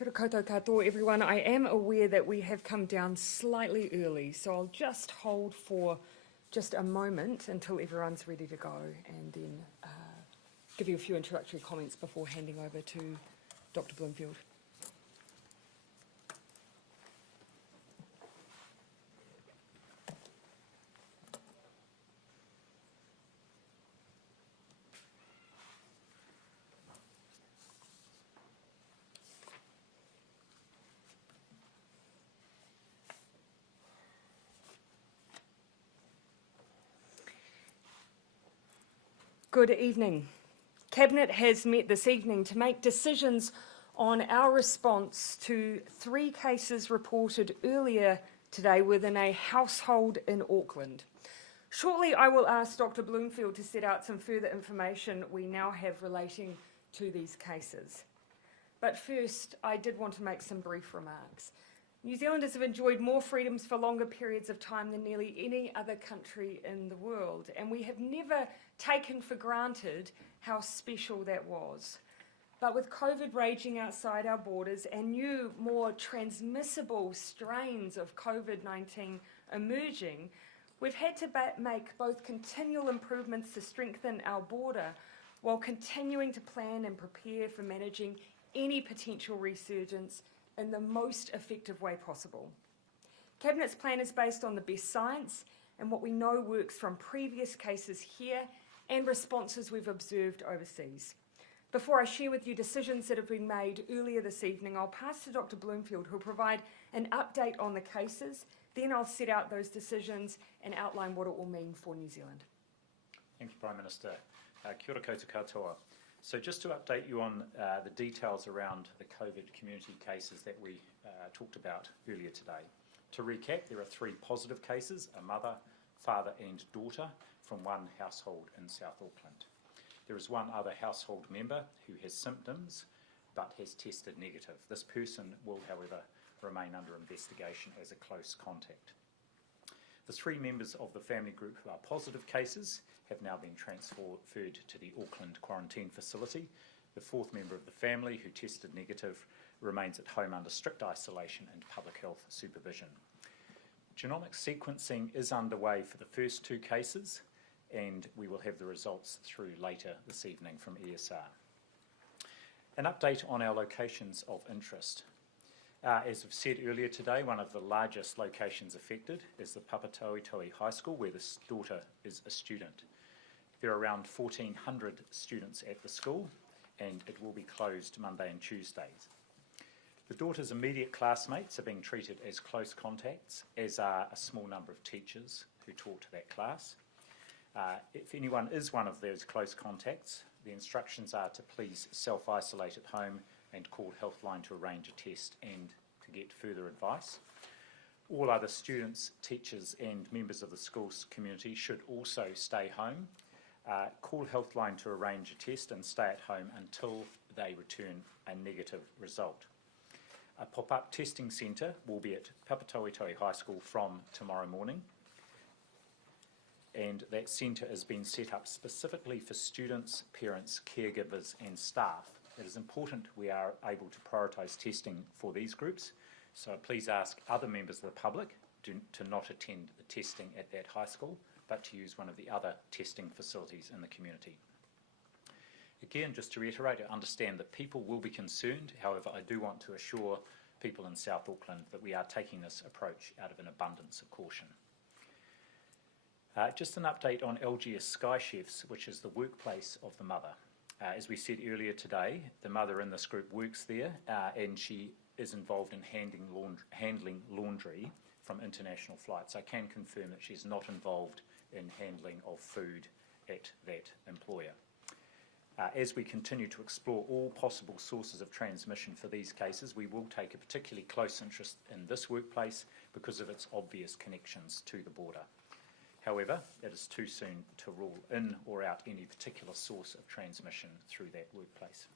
Kia ora koutou katoa, everyone. I am aware that we have come down slightly early, so I'll just hold for just a moment until everyone's ready to go, and then give you a few introductory comments before handing over to Dr. Bloomfield. Good evening. Cabinet has met this evening to make decisions on our response to 3 cases reported earlier today within a household in Auckland. Shortly, I will ask Dr. Bloomfield to set out some further information we now have relating to these cases. But first, I did want to make some brief remarks. New Zealanders have enjoyed more freedoms for longer periods of time than nearly any other country in the world, and we have never taken for granted how special that was. But with COVID raging outside our borders and new, more transmissible strains of COVID-19 emerging, we've had to make both continual improvements to strengthen our border while continuing to plan and prepare for managing any potential resurgence in the most effective way possible. Cabinet's plan is based on the best science and what we know works from previous cases here and responses we've observed overseas. Before I share with you decisions that have been made earlier this evening, I'll pass to Dr. Bloomfield, who'll provide an update on the cases. Then I'll set out those decisions and outline what it will mean for New Zealand. Thank you, Prime Minister. Kia ora koutou katoa. So just to update you on the details around the COVID community cases that we talked about earlier today. To recap, there are 3 positive cases, a mother, father and daughter from 1 household in South Auckland. There is 1 other household member who has symptoms but has tested negative. This person will, however, remain under investigation as a close contact. The 3 members of the family group who are positive cases have now been transferred to the Auckland quarantine facility. The 4th member of the family who tested negative remains at home under strict isolation and public health supervision. Genomic sequencing is underway for the first 2 cases, and we will have the results through later this evening from ESR. An update on our locations of interest. As I've said earlier today, one of the largest locations affected is the Papatoetoe High School, where this daughter is a student. There are around 1,400 students at the school, and it will be closed Monday and Tuesdays. The daughter's immediate classmates are being treated as close contacts, as are a small number of teachers who taught that class. If anyone is one of those close contacts, the instructions are to please self-isolate at home and call Healthline to arrange a test and to get further advice. All other students, teachers and members of the school's community should also stay home. Call Healthline to arrange a test and stay at home until they return a negative result. A pop-up testing centre will be at Papatoetoe High School from tomorrow morning, and that centre has been set up specifically for students, parents, caregivers and staff. It is important we are able to prioritise testing for these groups, so please ask other members of the public to not attend the testing at that high school, but to use one of the other testing facilities in the community. Again, just to reiterate, I understand that people will be concerned. However, I do want to assure people in South Auckland that we are taking this approach out of an abundance of caution. Just an update on LGS Sky Chefs, which is the workplace of the mother. As we said earlier today, the mother in this group works there and she is involved in handling laundry from international flights. I can confirm that she's not involved in handling of food at that employer. As we continue to explore all possible sources of transmission for these cases, we will take a particularly close interest in this workplace because of its obvious connections to the border. However, it is too soon to rule in or out any particular source of transmission through that workplace.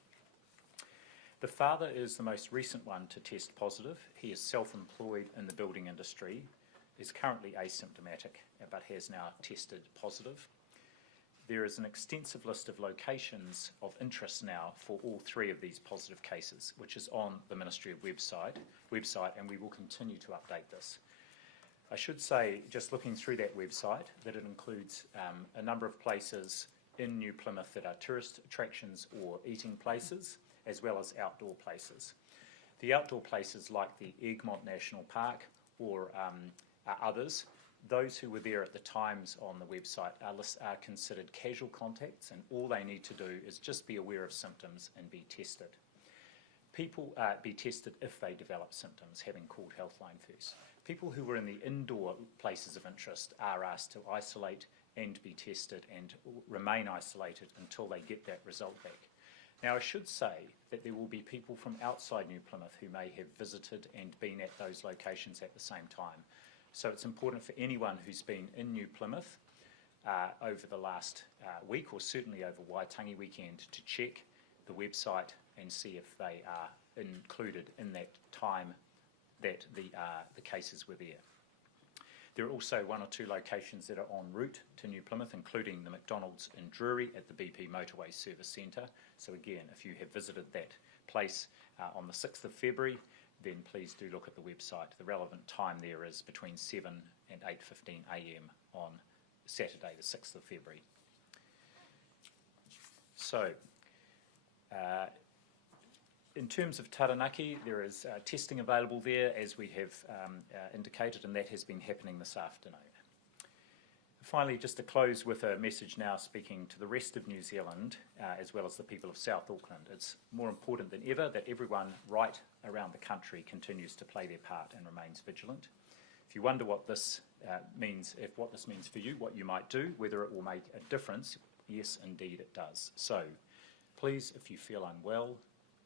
The father is the most recent one to test positive. He is self-employed in the building industry, is currently asymptomatic, but has now tested positive. there is an extensive list of locations of interest now for all 3 of these positive cases, which is on the Ministry of website, and we will continue to update this. I should say, just looking through that website, that it includes a number of places in New Plymouth that are tourist attractions or eating places, as well as outdoor places. The outdoor places like the Egmont National Park or others, those who were there at the times on the website are considered casual contacts, and all they need to do is just be aware of symptoms and be tested. People be tested if they develop symptoms, having called Healthline first. People who were in the indoor places of interest are asked to isolate and be tested and remain isolated until they get that result back. Now, I should say that there will be people from outside New Plymouth who may have visited and been at those locations at the same time. So it's important for anyone who's been in New Plymouth over the last week, or certainly over Waitangi weekend, to check the website and see if they are included in that time that the cases were there. There are also 1 or 2 locations that are en route to New Plymouth, including the McDonald's in Drury at the BP Motorway Service Centre. So again, if you have visited that place on the 6th of February, then please do look at the website. The relevant time there is between 7 and 8:15 a.m. on Saturday, the 6th of February. So, in terms of Taranaki, there is testing available there, as we have indicated, and that has been happening this afternoon. Finally, just to close with a message now speaking to the rest of New Zealand, as well as the people of South Auckland. It's more important than ever that everyone right around the country continues to play their part and remains vigilant. If you wonder what this means for you, what you might do, whether it will make a difference, yes, indeed it does. So, please, if you feel unwell,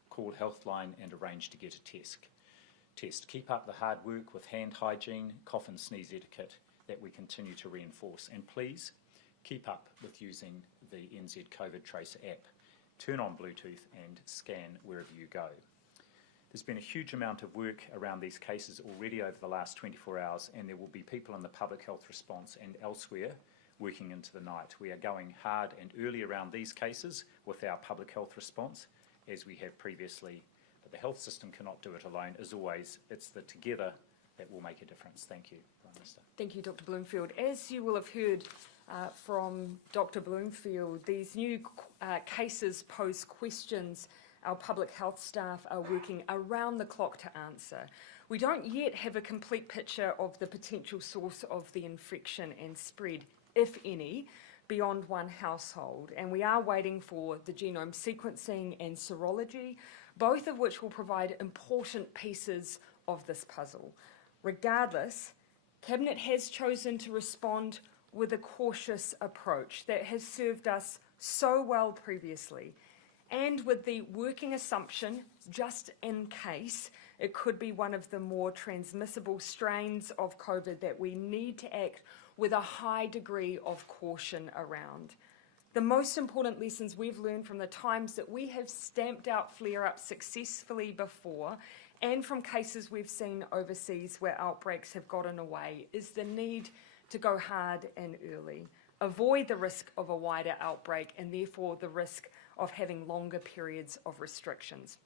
call Healthline and arrange to get a test. Keep up the hard work with hand hygiene, cough and sneeze etiquette that we continue to reinforce. And please, keep up with using the NZ COVID Tracer app. Turn on Bluetooth and scan wherever you go. There's been a huge amount of work around these cases already over the last 24 hours, and there will be people in the public health response and elsewhere working into the night. We are going hard and early around these cases with our public health response, as we have previously, but the health system cannot do it alone. As always, it's the together that will make a difference. Thank you, Prime Minister. Thank you, Dr. Bloomfield. As you will have heard from Dr. Bloomfield, these new cases pose questions our public health staff are working around the clock to answer. We don't yet have a complete picture of the potential source of the infection and spread, if any, beyond one household, and we are waiting for the genome sequencing and serology, both of which will provide important pieces of this puzzle. Regardless, Cabinet has chosen to respond with a cautious approach that has served us so well previously, and with the working assumption, just in case, it could be one of the more transmissible strains of COVID that we need to act with a high degree of caution around. The most important lessons we've learned from the times that we have stamped out flare-ups successfully before, and from cases we've seen overseas where outbreaks have gotten away, is the need to go hard and early, avoid the risk of a wider outbreak and therefore the risk of having longer periods of restrictions.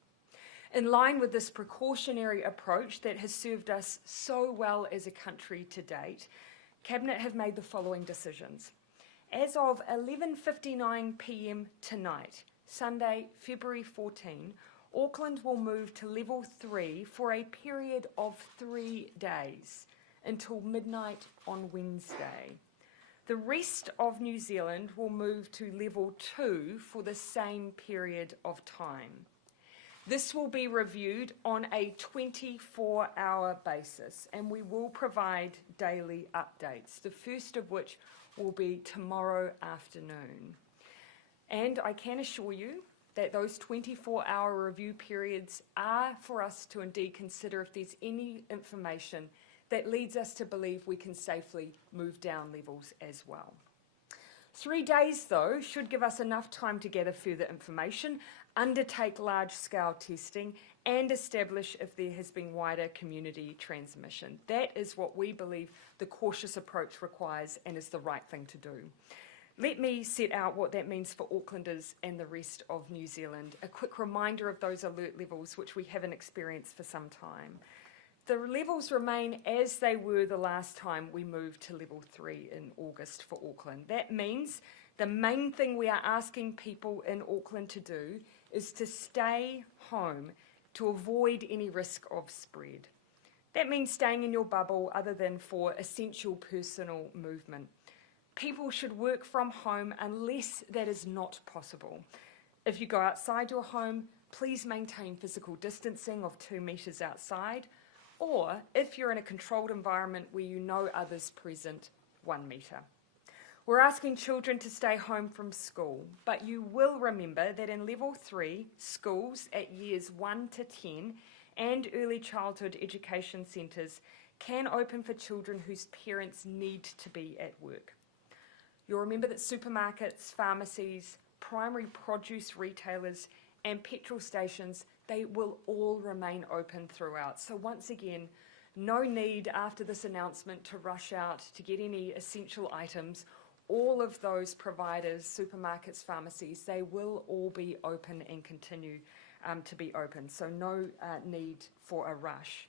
In line with this precautionary approach that has served us so well as a country to date, Cabinet have made the following decisions. As of 11:59 p.m. tonight, Sunday, February 14, Auckland will move to level 3 for a period of 3 days until midnight on Wednesday. The rest of New Zealand will move to level 2 for the same period of time. This will be reviewed on a 24-hour basis, and we will provide daily updates, the first of which will be tomorrow afternoon. And I can assure you that those 24-hour review periods are for us to indeed consider if there's any information that leads us to believe we can safely move down levels as well. 3 days, though, should give us enough time to gather further information, undertake large-scale testing, and establish if there has been wider community transmission. That is what we believe the cautious approach requires and is the right thing to do. Let me set out what that means for Aucklanders and the rest of New Zealand. A quick reminder of those alert levels, which we haven't experienced for some time. The levels remain as they were the last time we moved to level 3 in August for Auckland. That means the main thing we are asking people in Auckland to do is to stay home to avoid any risk of spread. That means staying in your bubble other than for essential personal movement. People should work from home unless that is not possible. If you go outside your home, please maintain physical distancing of 2 metres outside, or if you're in a controlled environment where you know others present, 1 metre. We're asking children to stay home from school, but you will remember that in level 3, schools at years 1 to 10 and early childhood education centres can open for children whose parents need to be at work. You'll remember that supermarkets, pharmacies, primary produce retailers and petrol stations, they will all remain open throughout. So once again, no need after this announcement to rush out to get any essential items. All of those providers, supermarkets, pharmacies, they will all be open and continue to be open. So no need for a rush.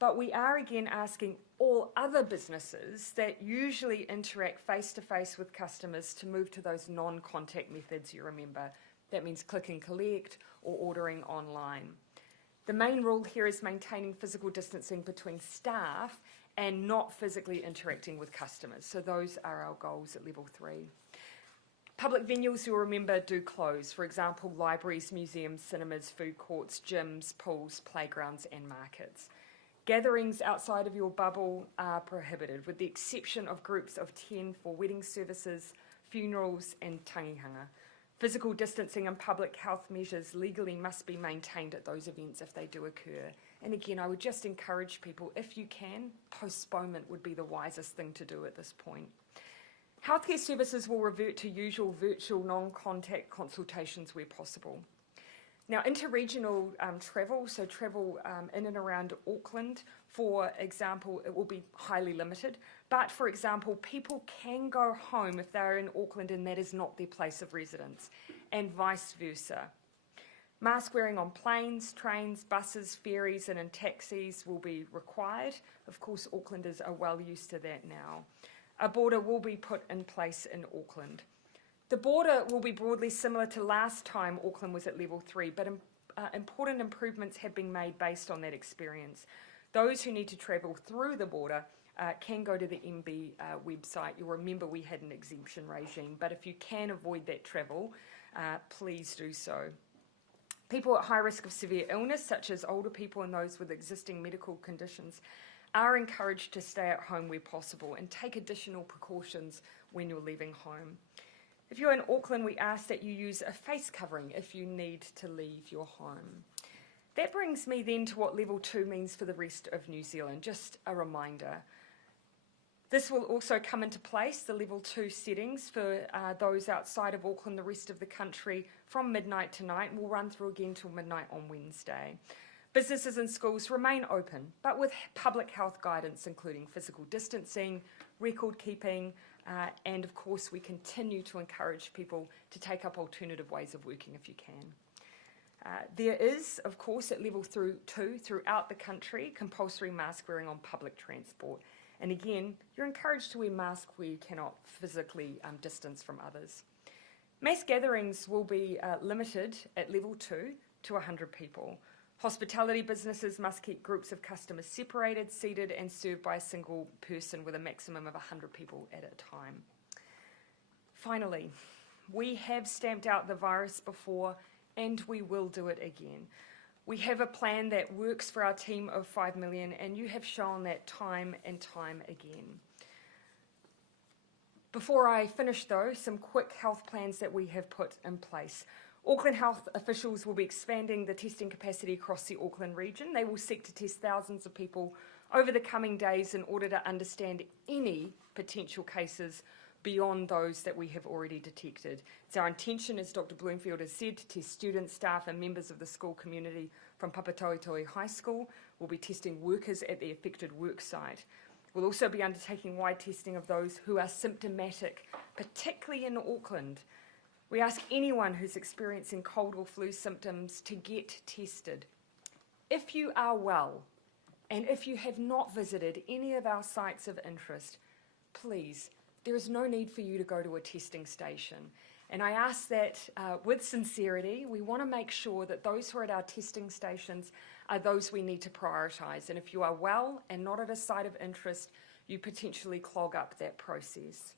But we are again asking all other businesses that usually interact face-to-face with customers to move to those non-contact methods, you remember. That means click and collect or ordering online. The main rule here is maintaining physical distancing between staff and not physically interacting with customers. So those are our goals at level 3. Public venues, you'll remember, do close. For example, libraries, museums, cinemas, food courts, gyms, pools, playgrounds and markets. Gatherings outside of your bubble are prohibited, with the exception of groups of 10 for wedding services, funerals and tangihanga. Physical distancing and public health measures legally must be maintained at those events if they do occur. And again, I would just encourage people, if you can, postponement would be the wisest thing to do at this point. Healthcare services will revert to usual virtual non-contact consultations where possible. Now, interregional travel, so travel in and around Auckland, for example, it will be highly limited. But, for example, people can go home if they're in Auckland and that is not their place of residence, and vice versa. Mask wearing on planes, trains, buses, ferries and in taxis will be required. Of course, Aucklanders are well used to that now. A border will be put in place in Auckland. The border will be broadly similar to last time Auckland was at level 3, but important improvements have been made based on that experience. Those who need to travel through the border can go to the MB website. You'll remember we had an exemption regime, but if you can avoid that travel, please do so. People at high risk of severe illness, such as older people and those with existing medical conditions, are encouraged to stay at home where possible and take additional precautions when you're leaving home. If you're in Auckland, we ask that you use a face covering if you need to leave your home. That brings me then to what level 2 means for the rest of New Zealand, just a reminder. This will also come into place, the level 2 settings for those outside of Auckland, the rest of the country, from midnight tonight, and will run through again till midnight on Wednesday. Businesses and schools remain open, but with public health guidance, including physical distancing, record keeping, and of course we continue to encourage people to take up alternative ways of working if you can. There is, of course, at level 2 throughout the country, compulsory mask wearing on public transport. And again, you're encouraged to wear masks where you cannot physically distance from others. Mass gatherings will be limited at level 2 to 100 people. Hospitality businesses must keep groups of customers separated, seated and served by a single person with a maximum of 100 people at a time. Finally, we have stamped out the virus before and we will do it again. We have a plan that works for our team of 5 million and you have shown that time and time again. Before I finish though, some quick health plans that we have put in place. Auckland Health officials will be expanding the testing capacity across the Auckland region. They will seek to test thousands of people over the coming days in order to understand any potential cases beyond those that we have already detected. It's our intention, as Dr. Bloomfield has said, to test students, staff and members of the school community from Papatoetoe High School. We'll be testing workers at the affected work site. We'll also be undertaking wide testing of those who are symptomatic, particularly in Auckland. We ask anyone who's experiencing cold or flu symptoms to get tested. If you are well, and if you have not visited any of our sites of interest, please, there is no need for you to go to a testing station. And I ask that with sincerity. We want to make sure that those who are at our testing stations are those we need to prioritise. And if you are well and not at a site of interest, you potentially clog up that process.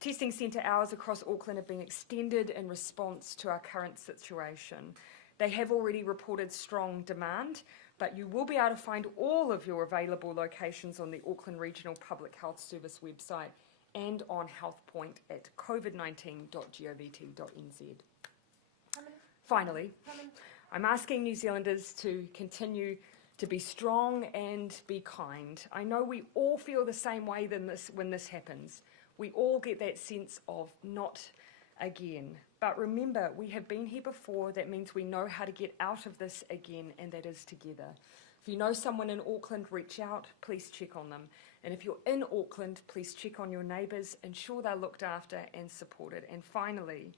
Testing centre hours across Auckland have been extended in response to our current situation. They have already reported strong demand, but you will be able to find all of your available locations on the Auckland Regional Public Health Service website and on HealthPoint at covid19.govt.nz. Finally, I'm asking New Zealanders to continue to be strong and be kind. I know we all feel the same way when this happens. We all get that sense of not again. But remember, we have been here before. That means we know how to get out of this again, and that is together. If you know someone in Auckland, reach out, please check on them. And if you're in Auckland, please check on your neighbours, ensure they're looked after and supported. And finally,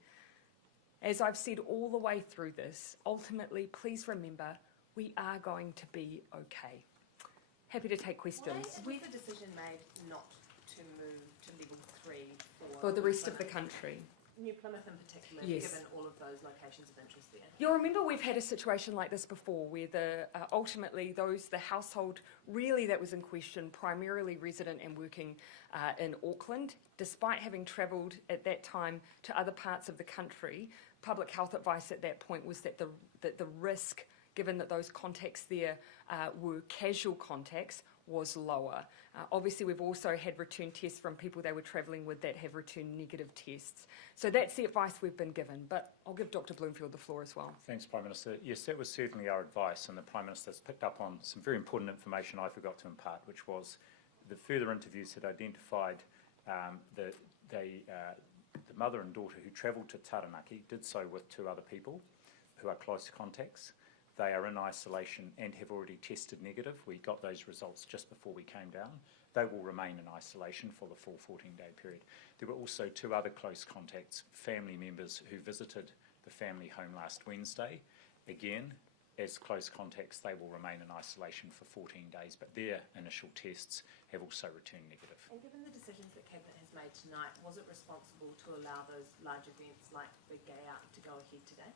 as I've said all the way through this, ultimately, please remember, we are going to be okay. Happy to take questions. Was the decision made not to move to level 3 For the rest of the country. New Plymouth in particular, Yes. given all of those locations of interest there? You'll remember we've had a situation like this before where ultimately the household really that was in question, primarily resident and working in Auckland, despite having travelled at that time to other parts of the country, public health advice at that point was that the risk, given that those contacts there were casual contacts, was lower. Obviously, we've also had return tests from people they were travelling with that have returned negative tests. So that's the advice we've been given, but I'll give Dr Bloomfield the floor as well. Thanks, Prime Minister. Yes, that was certainly our advice, and the Prime Minister's picked up on some very important information I forgot to impart, which was the further interviews had identified the mother and daughter who travelled to Taranaki did so with 2 other people who are close contacts. They are in isolation and have already tested negative. We got those results just before we came down. They will remain in isolation for the full 14-day period. There were also 2 other close contacts, family members who visited the family home last Wednesday. Again, as close contacts, they will remain in isolation for 14 days, but their initial tests have also returned negative. And given the decisions that Cabinet has made tonight, was it responsible to allow those large events like Big Gay Out to go ahead today?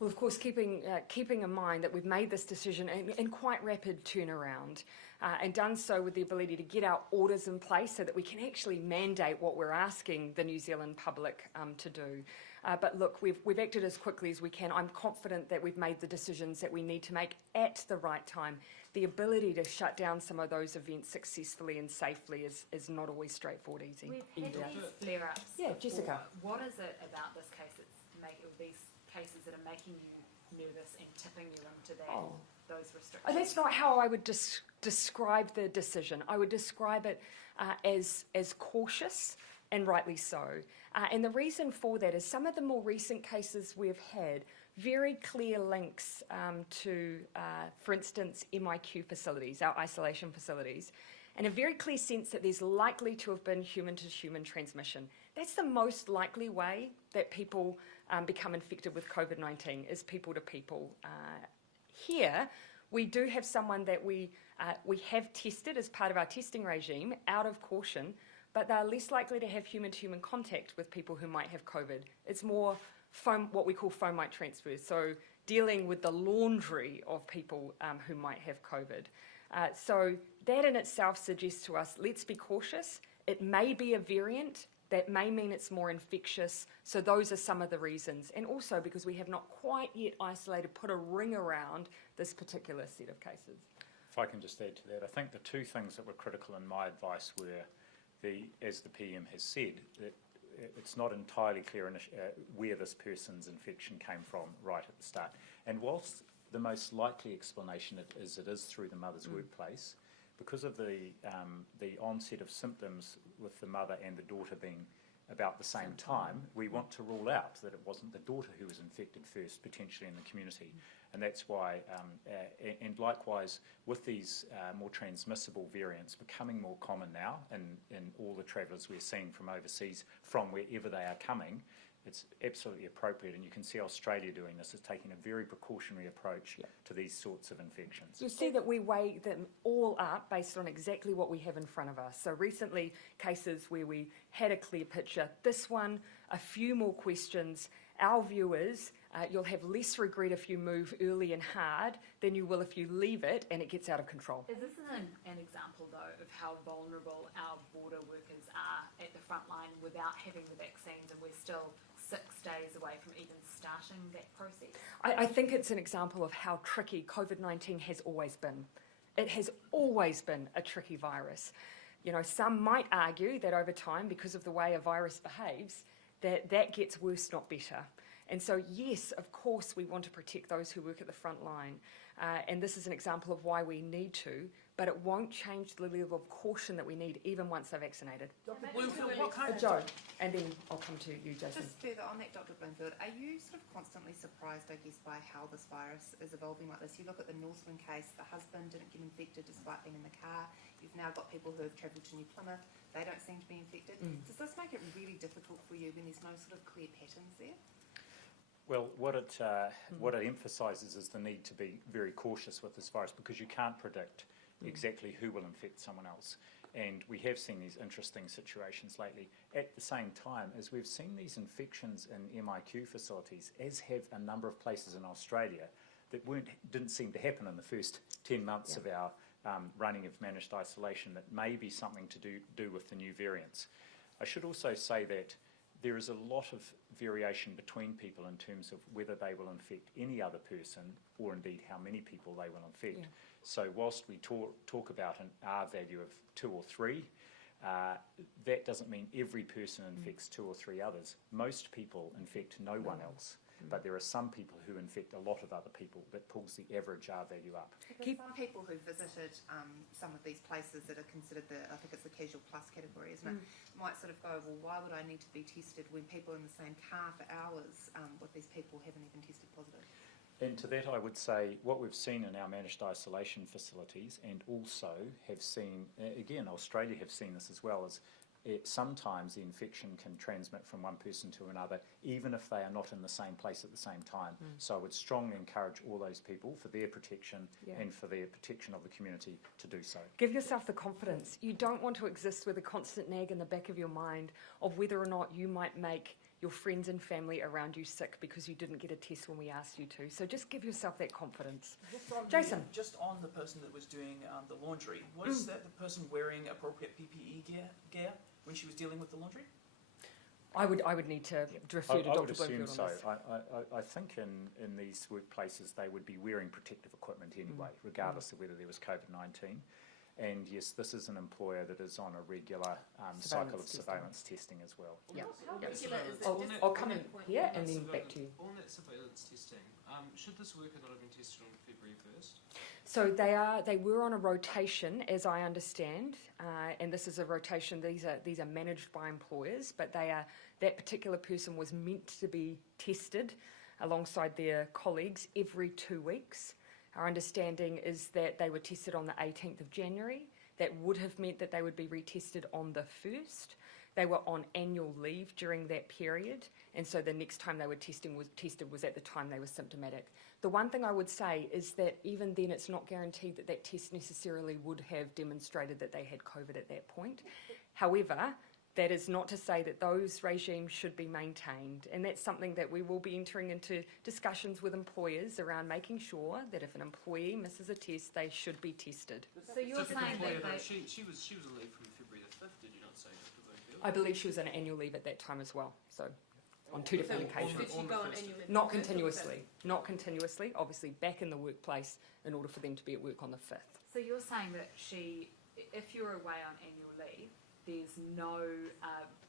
Well, of course, keeping in mind that we've made this decision in quite rapid turnaround and done so with the ability to get our orders in place so that we can actually mandate what we're asking the New Zealand public to do. But look, we've acted as quickly as we can. I'm confident that we've made the decisions that we need to make at the right time. The ability to shut down some of those events successfully and safely is not always straightforward, easy. We've had these flare-ups. Yeah, before. Jessica. What is it about this case these cases that are making you nervous and tipping you into those restrictions? That's not how I would describe the decision. I would describe it as cautious, and rightly so. And the reason for that is some of the more recent cases we've had very clear links to, for instance, MIQ facilities, our isolation facilities, and a very clear sense that there's likely to have been human-to-human transmission. That's the most likely way that people become infected with COVID-19, is people to people. Here, we do have someone that we have tested as part of our testing regime out of caution, but they're less likely to have human-to-human contact with people who might have COVID. It's more what we call fomite transfers, so dealing with the laundry of people who might have COVID. So that in itself suggests to us, let's be cautious. It may be a variant. That may mean it's more infectious. So those are some of the reasons. And also because we have not quite yet isolated, put a ring around this particular set of cases. If I can just add to that, I think the 2 things that were critical in my advice were, as the PM has said, that it's not entirely clear where this person's infection came from right at the start. And whilst the most likely explanation it is through the mother's workplace, because of the onset of symptoms with the mother and the daughter being about the same time, we want to rule out that it wasn't the daughter who was infected first, potentially in the community. And that's why, and likewise, with these more transmissible variants becoming more common now in all the travellers we're seeing from overseas, from wherever they are coming, it's absolutely appropriate, and you can see Australia doing this, is taking a very precautionary approach to these sorts of infections. You'll see that we weigh them all up based on exactly what we have in front of us. So recently, cases where we had a clear picture. This one, a few more questions. Our viewers, you'll have less regret if you move early and hard than you will if you leave it and it gets out of control. Is this an example, though, of how vulnerable our border workers are at the front line without having the vaccines, and we're still 6 days away from even starting that process? I think it's an example of how tricky COVID-19 has always been. It has always been a tricky virus. You know, some might argue that over time, because of the way a virus behaves, that gets worse, not better. And so, yes, of course, we want to protect those who work at the front line. And this is an example of why we need to, but it won't change the level of caution that we need even once they're vaccinated. Dr. Bloomfield, what kind of... Joe, and then I'll come to you, Jason. Just further on that, Dr. Bloomfield, are you sort of constantly surprised, I guess, by how this virus is evolving like this? You look at the Northland case, the husband didn't get infected despite being in the car. You've now got people who have travelled to New Plymouth. They don't seem to be infected. Does this make it really difficult for you when there's no sort of clear patterns there? Well, what it emphasises is the need to be very cautious with this virus, because you can't predict exactly who will infect someone else. And we have seen these interesting situations lately. At the same time, as we've seen these infections in MIQ facilities, as have a number of places in Australia, that didn't seem to happen in the first 10 months of our running of managed isolation, that may be something to do with the new variants. I should also say that there is a lot of variation between people in terms of whether they will infect any other person, or indeed how many people they will infect. Yeah. So whilst we talk about an R value of 2 or 3, that doesn't mean every person infects 2 or 3 others. Most people infect no one else, but there are some people who infect a lot of other people. That pulls the average R value up. Because some people who visited some of these places that are considered I think it's the casual plus category, isn't it, might sort of go, well, why would I need to be tested when people in the same car for hours with these people haven't even tested positive? And to that I would say, what we've seen in our managed isolation facilities, and also have seen, again, Australia have seen this as well, is sometimes the infection can transmit from one person to another, even if they are not in the same place at the same time. So I would strongly encourage all those people, for their protection and for their protection of the community, to do so. Give yourself the confidence. You don't want to exist with a constant nag in the back of your mind of whether or not you might make your friends and family around you sick because you didn't get a test when we asked you to. So just give yourself that confidence. Jason. Just on the person that was doing the laundry, was that the person wearing appropriate PPE gear when she was dealing with the laundry? I would need to refer to I Dr. would assume Bloomfield so. on this. I think in these workplaces they would be wearing protective equipment anyway, regardless of whether there was COVID-19. And yes, this is an employer that is on a regular cycle of surveillance testing as well. Yeah. How Yeah. regular is it? I'll come in here and then back to you. On that surveillance testing, should this worker not have been tested on February 1st? So they were on a rotation, as I understand, and this is a rotation. These are managed by employers, but that particular person was meant to be tested alongside their colleagues every 2 weeks. Our understanding is that they were tested on the 18th of January. That would have meant that they would be retested on the 1st. They were on annual leave during that period, and so the next time they were tested was at the time they were symptomatic. The one thing I would say is that even then it's not guaranteed that that test necessarily would have demonstrated that they had COVID at that point. However, that is not to say that those regimes should be maintained, and that's something that we will be entering into discussions with employers around, making sure that if an employee misses a test, they should be tested. So you're saying that She was on leave from February the 5th, did you not say, Dr. Bloomfield? I believe she was on annual leave at that time as well, so on 2 different occasions. Did she go on annual leave? Not continuously, obviously back in the workplace in order for them to be at work on the 5th. So you're saying that if you're away on annual leave, there's no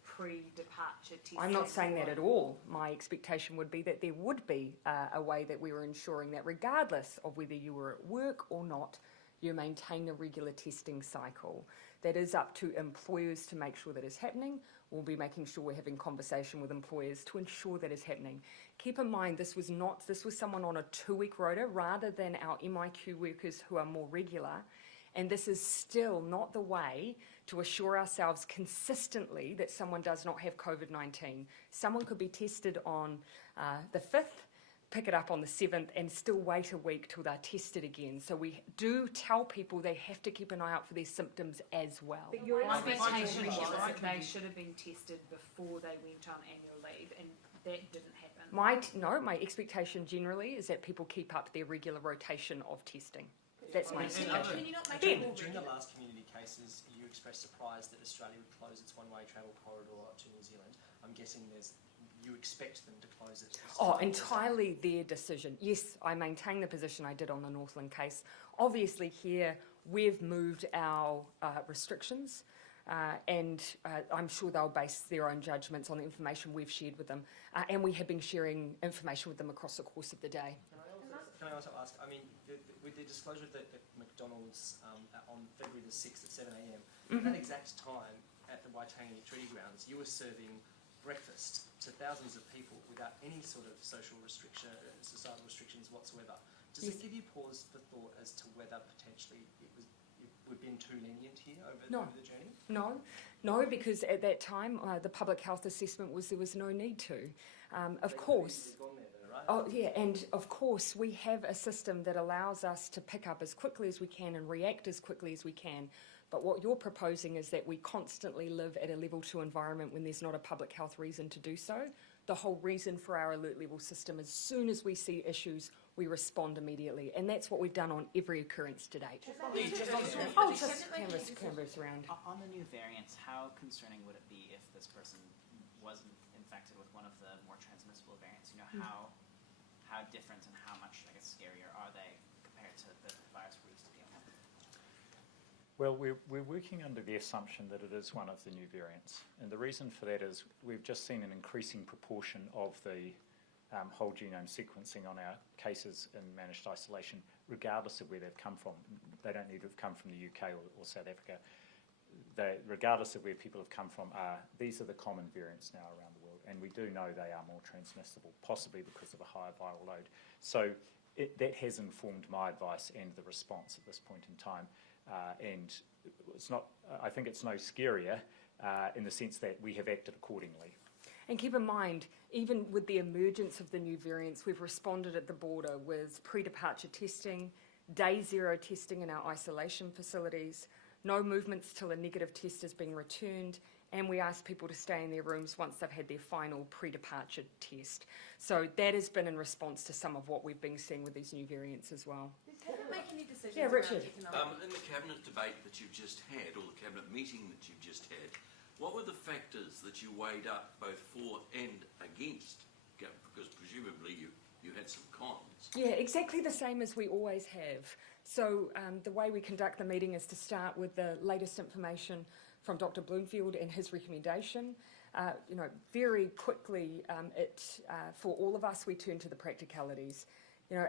pre-departure testing? I'm not saying that at all. My expectation would be that there would be a way that we were ensuring that regardless of whether you were at work or not, you maintain a regular testing cycle. That is up to employers to make sure that is happening. We'll be making sure we're having conversation with employers to ensure that is happening. Keep in mind, this was someone on a 2-week rota rather than our MIQ workers who are more regular. And this is still not the way to assure ourselves consistently that someone does not have COVID-19. Someone could be tested on the 5th, pick it up on the 7th, and still wait a week till they're tested again. So we do tell people they have to keep an eye out for their symptoms as well. But your expectation was that they should have been tested before they went on annual leave, and that didn't happen. My expectation generally is that people keep up their regular rotation of testing. That's my expectation. Can you not make Ben. it more During the regular? last community cases, you expressed surprise that Australia would close its one-way travel corridor to New Zealand. I'm guessing you expect them to close it. Oh, entirely their decision. Yes, I maintain the position I did on the Northland case. Obviously here, we've moved our restrictions and I'm sure they'll base their own judgments on the information we've shared with them. And we have been sharing information with them across the course of the day. Can I also ask, I mean, with the disclosure that McDonald's on February the 6th at 7 a.m, at that exact time at the Waitangi Treaty Grounds, you were serving breakfast to thousands of people without any sort of social restriction, societal restrictions whatsoever. Does it give you pause for thought as to whether potentially we've been too lenient here over the journey? No, because at that time the public health assessment was there was no need to. Of course. Oh yeah, and of course we have a system that allows us to pick up as quickly as we can and react as quickly as we can. But what you're proposing is that we constantly live at a level 2 environment when there's not a public health reason to do so. The whole reason for our alert level system, as soon as we see issues, we respond immediately. And that's what we've done on every occurrence to date. Just canvas around. On the new variants, how concerning would it be if this person wasn't infected with one of the more transmissible variants? You know, how different and how much, I guess, scarier are they compared to the virus we're used to dealing with? Well, we're working under the assumption that it is one of the new variants. And the reason for that is we've just seen an increasing proportion of the whole genome sequencing on our cases in managed isolation, regardless of where they've come from. They don't need to have come from the UK or South Africa. Regardless of where people have come from, these are the common variants now around the world, and we do know they are more transmissible, possibly because of a higher viral load. So that has informed my advice and the response at this point in time. And it's not. I think it's no scarier in the sense that we have acted accordingly. And keep in mind, even with the emergence of the new variants, we've responded at the border with pre-departure testing, day 0 testing in our isolation facilities, no movements till a negative test has been returned, and we ask people to stay in their rooms once they've had their final pre-departure test. So that has been in response to some of what we've been seeing with these new variants as well. Have you made any decisions Yeah, Richard. around In the Cabinet debate that you've just had, or the Cabinet meeting that you've just had, what were the factors that you weighed up both for and against? Because presumably you had some cons. Yeah, exactly the same as we always have. So the way we conduct the meeting is to start with the latest information from Dr. Bloomfield and his recommendation. Very quickly, for all of us, we turn to the practicalities.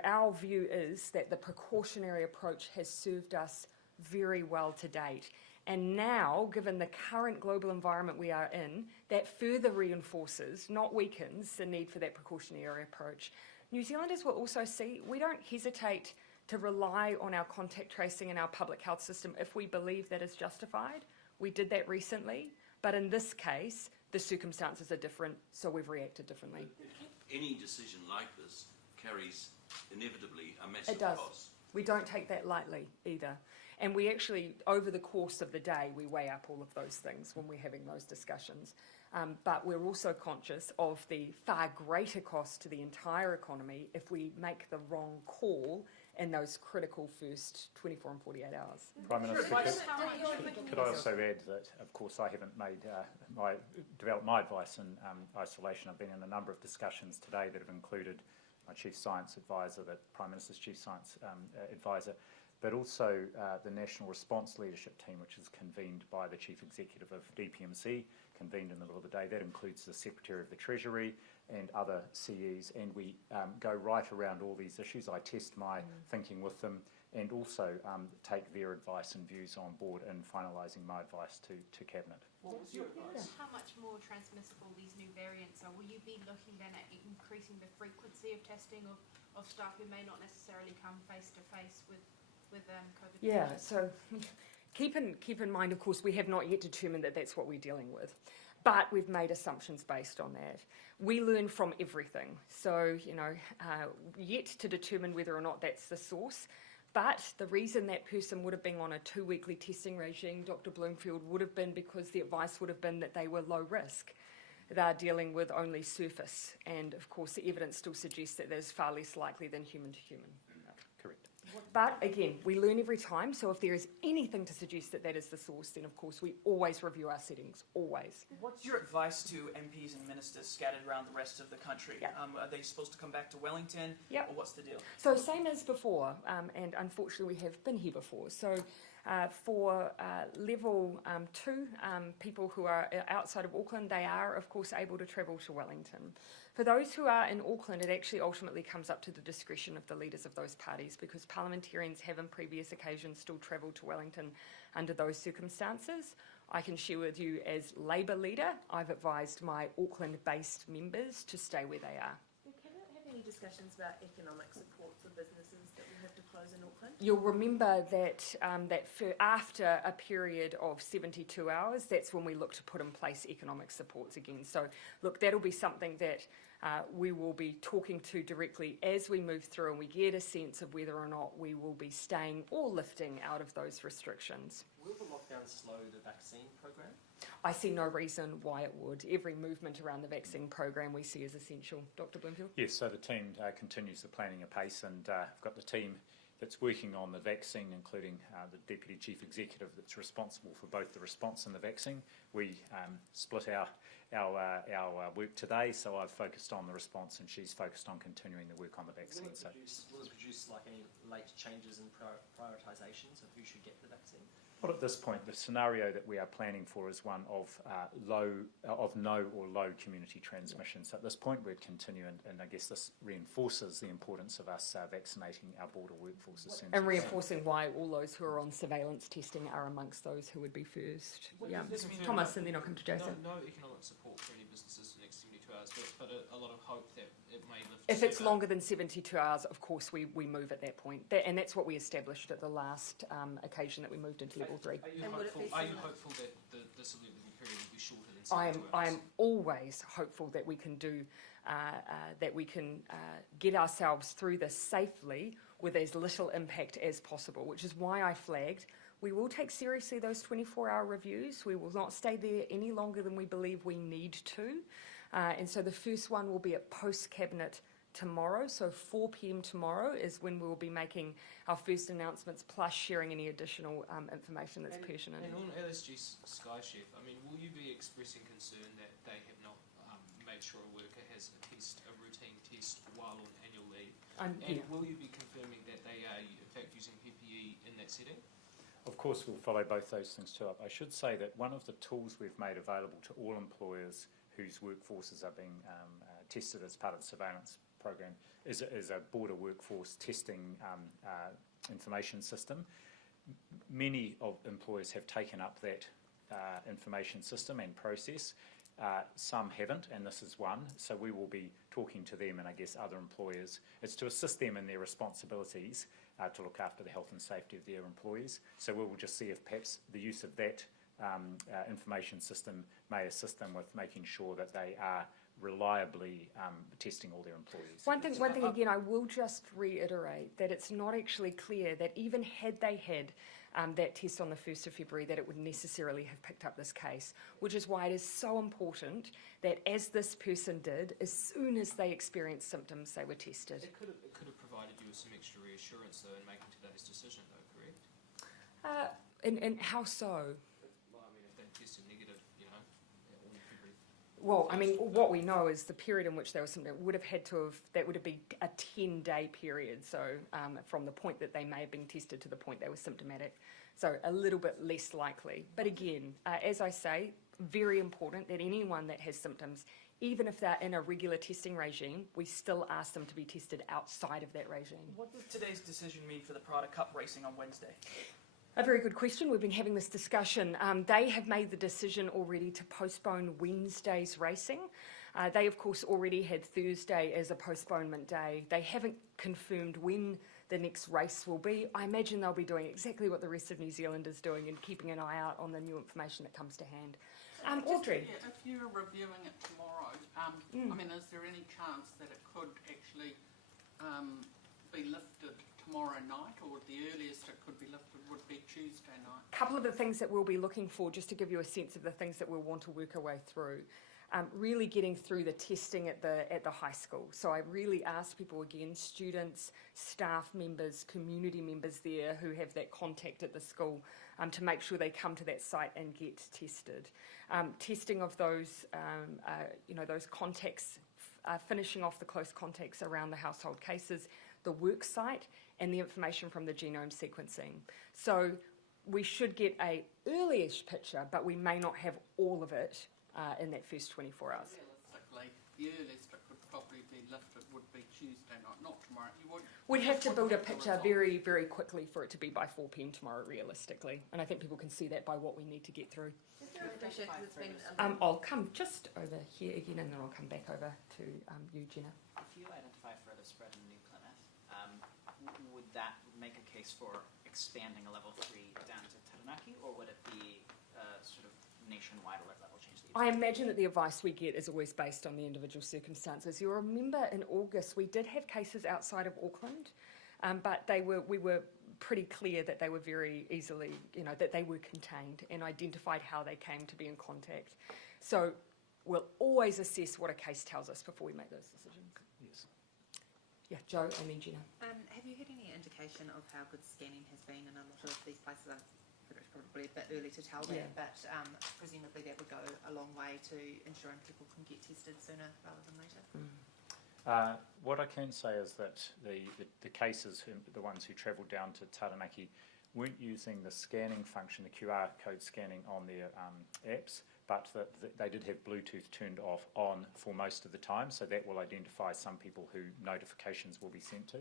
Our view is that the precautionary approach has served us very well to date. And now, given the current global environment we are in, that further reinforces, not weakens, the need for that precautionary approach. New Zealanders will also see we don't hesitate to rely on our contact tracing and our public health system if we believe that is justified. We did that recently, but in this case, the circumstances are different, so we've reacted differently. Any decision like this carries inevitably a massive It does. cost. We don't take that lightly either. And we actually, over the course of the day, we weigh up all of those things when we're having those discussions. But we're also conscious of the far greater cost to the entire economy if we make the wrong call in those critical first 24 and 48 hours. Prime Minister, could I also add that, of course, I haven't developed my advice in isolation. I've been in a number of discussions today that have included my Chief Science Advisor, the Prime Minister's Chief Science Advisor, but also the National Response Leadership Team, which is convened by the Chief Executive of DPMC, convened in the middle of the day. That includes the Secretary of the Treasury and other CEs, and we go right around all these issues. I test my thinking with them, and also take their advice and views on board in finalising my advice to Cabinet. What was your advice? How much more transmissible these new variants are? Will you be looking then at increasing the frequency of testing of staff who may not necessarily come face to face with COVID-19? Yeah, so keep in mind, of course, we have not yet determined that that's what we're dealing with. But we've made assumptions based on that. We learn from everything. So, yet to determine whether or not that's the source. But the reason that person would have been on a 2-weekly testing regime, Dr. Bloomfield, would have been because the advice would have been that they were low risk. They're dealing with only surface. And, of course, the evidence still suggests that there's far less likely than human to human. Correct. But again, we learn every time, so if there is anything to suggest that that is the source, then of course we always review our settings, always. What's your advice to MPs and ministers scattered around the rest of the country? Yeah. Are they supposed to come back to Wellington, Yep. or what's the deal? So same as before, and unfortunately we have been here before. So for level 2, people who are outside of Auckland, they are of course able to travel to Wellington. For those who are in Auckland, it actually ultimately comes up to the discretion of the leaders of those parties, because parliamentarians have on previous occasions still travelled to Wellington under those circumstances. I can share with you as Labour leader, I've advised my Auckland-based members to stay where they are. Will Cabinet have any discussions about economic support for businesses that will have to close in Auckland? You'll remember that after a period of 72 hours, that's when we look to put in place economic supports again. So, look, that'll be something that we will be talking to directly as we move through and we get a sense of whether or not we will be staying or lifting out of those restrictions. Will the lockdown slow the vaccine program? I see no reason why it would. Every movement around the vaccine program we see as essential. Dr. Bloomfield? Yes, so the team continues the planning apace, and I've got the team that's working on the vaccine, including the Deputy Chief Executive that's responsible for both the response and the vaccine. We split our work today, so I've focused on the response and she's focused on continuing the work on the vaccine. Will it produce like any late changes in prioritisations of who should get the vaccine? Well, at this point, the scenario that we are planning for is one of no or low community transmission. So at this point, we'd continue, and I guess this reinforces the importance of us vaccinating our border workforce as soon as And we can. reinforcing why all those who are on surveillance testing are amongst those who would be first. What Yeah. does this mean Thomas, about- and then I'll come to Jason. No economic support for any businesses for the next 72 hours, but a lot of hope that it may lift. If it's further. longer than 72 hours, of course, we move at that point. And that's what we established at the last occasion that we moved into level 3. Are you And would it hopeful? be Are you similar? hopeful that the disability period will be shorter than I 72 hours? am always hopeful that we can do get ourselves through this safely with as little impact as possible, which is why I flagged we will take seriously those 24-hour reviews. We will not stay there any longer than we believe we need to. And so the first one will be at post-Cabinet tomorrow, so 4 p.m. tomorrow is when we will be making our first announcements, plus sharing any additional information that's pertinent. And on LSG Sky Chef, I mean, will you be expressing concern that they have not made sure a worker has a routine test while on annual leave? And will you be confirming that they are in fact using PPE in that setting? Of course, we'll follow both those things too up. I should say that one of the tools we've made available to all employers whose workforces are being tested as part of the surveillance program is a border workforce testing information system. Many of employers have taken up that information system and process. Some haven't, and this is one. So we will be talking to them and I guess other employers. It's to assist them in their responsibilities to look after the health and safety of their employees. So we will just see if perhaps the use of that information system may assist them with making sure that they are reliably testing all their employees. One thing again, I will just reiterate that it's not actually clear that even had they had that test on the 1st of February that it would necessarily have picked up this case, which is why it is so important that as this person did, as soon as they experienced symptoms, they were tested. It could have provided you with some extra reassurance though in making today's decision though, correct? And how so? Well, I mean, if they tested negative, on February. Well, I mean, what we know is the period in which they were symptomatic would have been a 10-day period. So from the point that they may have been tested to the point they were symptomatic. So a little bit less likely. But again, as I say, very important that anyone that has symptoms even if they're in a regular testing regime, we still ask them to be tested outside of that regime. What does today's decision mean for the Prada Cup racing on Wednesday? A very good question. We've been having this discussion. They have made the decision already to postpone Wednesday's racing. They, of course, already had Thursday as a postponement day. They haven't confirmed when the next race will be. I imagine they'll be doing exactly what the rest of New Zealand is doing and keeping an eye out on the new information that comes to hand. Audrey? Yeah, if you're reviewing it tomorrow, I mean, is there any chance that it could actually be lifted tomorrow night, or the earliest it could be lifted would be Tuesday night? A couple of the things that we'll be looking for, just to give you a sense of the things that we'll want to work our way through. Really getting through the testing at the high school. So I really ask people again, students, staff members, community members there who have that contact at the school, to make sure they come to that site and get tested. Testing of those, those contacts, finishing off the close contacts around the household cases, the work site, and the information from the genome sequencing. So we should get a early-ish picture, but we may not have all of it in that first 24 hours. Realistically, the earliest it could probably be lifted would be Tuesday night, not tomorrow. We'd have to build a picture very, very quickly for it to be by 4 p.m. tomorrow, realistically. And I think people can see that by what we need to get through. I'll come just over here again, and then I'll come back over to you, Jenna. If you identify further spread in New Plymouth, would that make a case for expanding a level 3 down to Taranaki, or would it be sort of nationwide alert level change? I imagine that the advice we get is always based on the individual circumstances. You'll remember in August we did have cases outside of Auckland, but we were pretty clear that they were very easily, that they were contained and identified how they came to be in contact. So we'll always assess what a case tells us before we make those decisions. Yes. Yeah, Joe and then Jenna. Have you had any indication of how good scanning has been in a lot of these places? It's probably a bit early to tell that, but presumably that would go a long way to ensuring people can get tested sooner rather than later. What I can say is that the cases, the ones who travelled down to Taranaki, weren't using the scanning function, the QR code scanning on their apps, but that they did have Bluetooth turned on for most of the time, so that will identify some people who notifications will be sent to.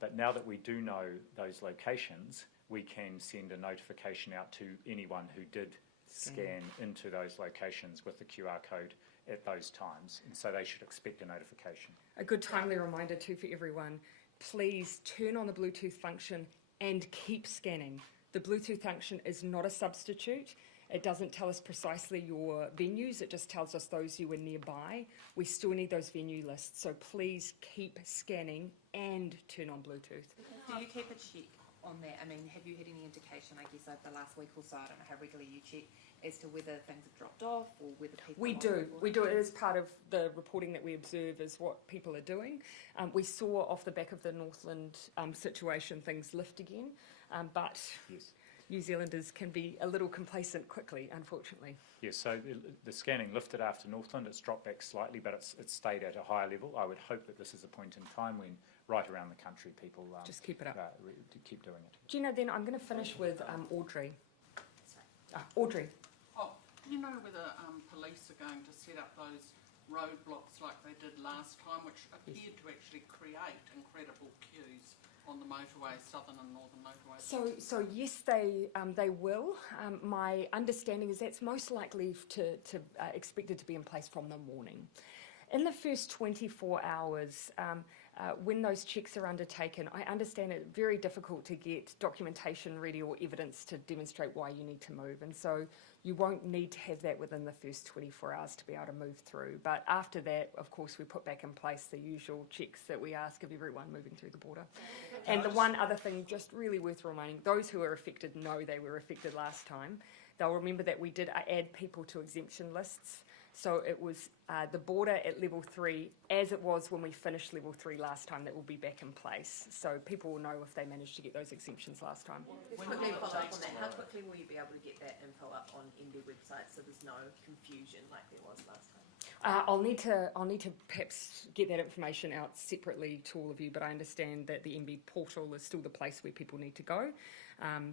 But now that we do know those locations, we can send a notification out to anyone who did scan into those locations with the QR code at those times, and so they should expect a notification. A good timely reminder too for everyone, please turn on the Bluetooth function and keep scanning. The Bluetooth function is not a substitute. It doesn't tell us precisely your venues, it just tells us those who were nearby. We still need those venue lists, so please keep scanning and turn on Bluetooth. Do you keep a check on that? I mean, have you had any indication, I guess, over the last week or so, I don't know how regularly you check, as to whether things have dropped off or whether people... We do. It is part of the reporting that we observe is what people are doing. We saw off the back of the Northland situation things lift again, but yes. New Zealanders can be a little complacent quickly, unfortunately. Yes, so the scanning lifted after Northland. It's dropped back slightly, but it's stayed at a higher level. I would hope that this is a point in time when right around the country people just keep it up. Keep doing it. Gina, then I'm going to finish with Audrey. Audrey. Oh, do you know whether police are going to set up those roadblocks like they did last time, which appeared to actually create incredible queues on the motorway, southern and northern motorways? So yes, they will. My understanding is that's most likely expected to be in place from the morning. In the first 24 hours, when those checks are undertaken, I understand it's very difficult to get documentation ready or evidence to demonstrate why you need to move, and so you won't need to have that within the first 24 hours to be able to move through. But after that, of course, we put back in place the usual checks that we ask of everyone moving through the border. And the one other thing, just really worth reminding, those who are affected know they were affected last time. They'll remember that we did add people to exemption lists. So it was the border at level 3, as it was when we finished level 3 last time, that will be back in place. So people will know if they managed to get those exemptions last time. Just quickly follow up on that. How quickly will you be able to get that info up on MB website so there's no confusion like there was last time? I'll need to perhaps get that information out separately to all of you, but I understand that the MB portal is still the place where people need to go.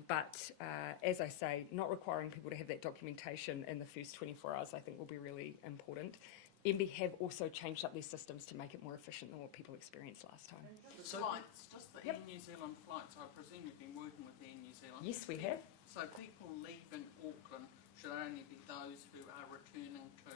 But as I say, not requiring people to have that documentation in the first 24 hours I think will be really important. MB have also changed up their systems to make it more efficient than what people experienced last time. The flights, just the Yep. Air New Zealand flights, I presume you've been working with Air New Zealand. Yes, we have. So people leaving Auckland should only be those who are returning to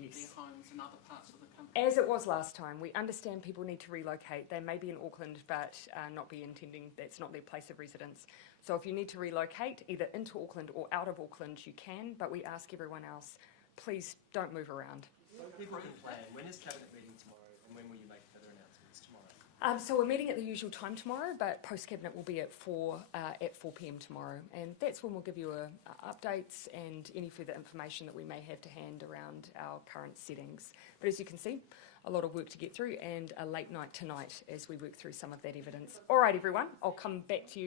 Yes. their homes in other parts of the country. As it was last time, we understand people need to relocate. They may be in Auckland, but not be intending, that's not their place of residence. So if you need to relocate, either into Auckland or out of Auckland, you can, but we ask everyone else, please don't move around. So people can plan. When is Cabinet meeting tomorrow, and when will you make further announcements tomorrow? So we're meeting at the usual time tomorrow, but post-cabinet will be at 4 p.m. tomorrow, and that's when we'll give you updates and any further information that we may have to hand around our current settings. But as you can see, a lot of work to get through and a late night tonight as we work through some of that evidence. All right, everyone, I'll come back to you